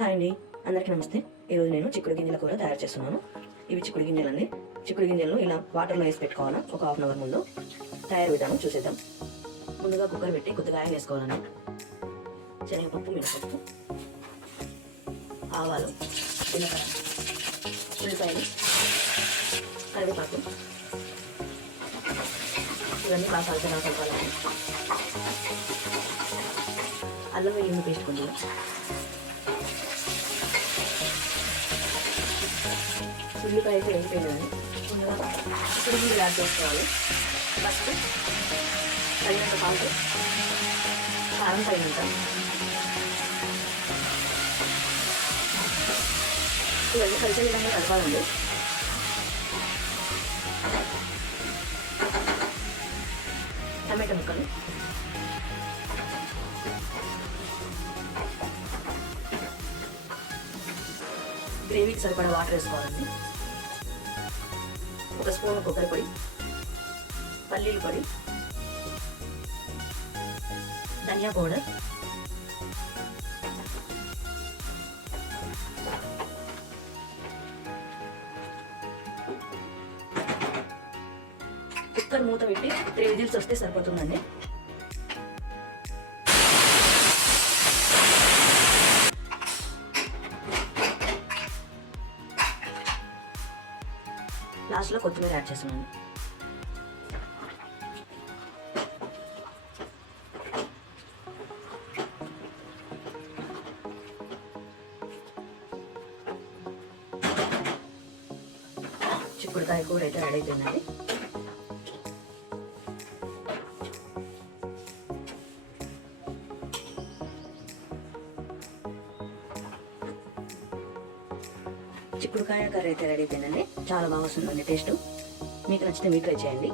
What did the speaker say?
Hi అండి. అందరికీ నమస్తే. ఈరోజు నేను చిక్కుడు గింజల కూర తయారు చేస్తున్నాను. ఇవి చిక్కుడు గింజలండి. చిక్కుడు గింజలను ఇలా వాటర్లో వేసి పెట్టుకోవాలా? ఒక హాఫ్ అన్ అవర్ ముందు తయారు విధానం చూసేద్దాం. ముందుగా కుక్కర్ పెట్టి కొద్దిగా ఆయిల్ వేసుకోవాలండి. శనగపప్పు మినపప్పు ఆవాలు జీలకర్ర ఉల్లిపాయలు కరివేపాకు. ఇవన్నీ బాగా కలుపుగా కలపాలండి. అల్లం వెల్లుల్లి పేస్ట్ కొద్దిగా ఉల్లిపాయ అయితే వేగిపోయిందండి ముందుగా ఇప్పుడు మీరు యాడ్ చేసుకోవాలి. ఫస్ట్ తగినంత పాలు కారం తగినంత. ఇవన్నీ కలిసే విధంగా కలపాలండి. టమాటా ముక్కలు. గ్రేవీకి సరిపడా వాటర్ వేసుకోవాలండి. ఒక స్పూన్ కొబ్బరి పొడి పల్లీలు పొడి ధనియా పౌడర్ కుక్కర్ మూత పెట్టి త్రీ విజిల్స్ వస్తే సరిపోతుందండి. లాస్ట్లో కొత్తిమీర యాడ్ చేస్తున్నాను. చిక్కుడుకాయ కూర అయితే రెడీ అయిపోయిందండి. చిక్కుడుకాయ కర్రీ అయితే రెడీ అయిపోయిందండి. చాలా బాగా వస్తుందండి టేస్ట్. మీకు నచ్చితే మీరు ట్రై చేయండి.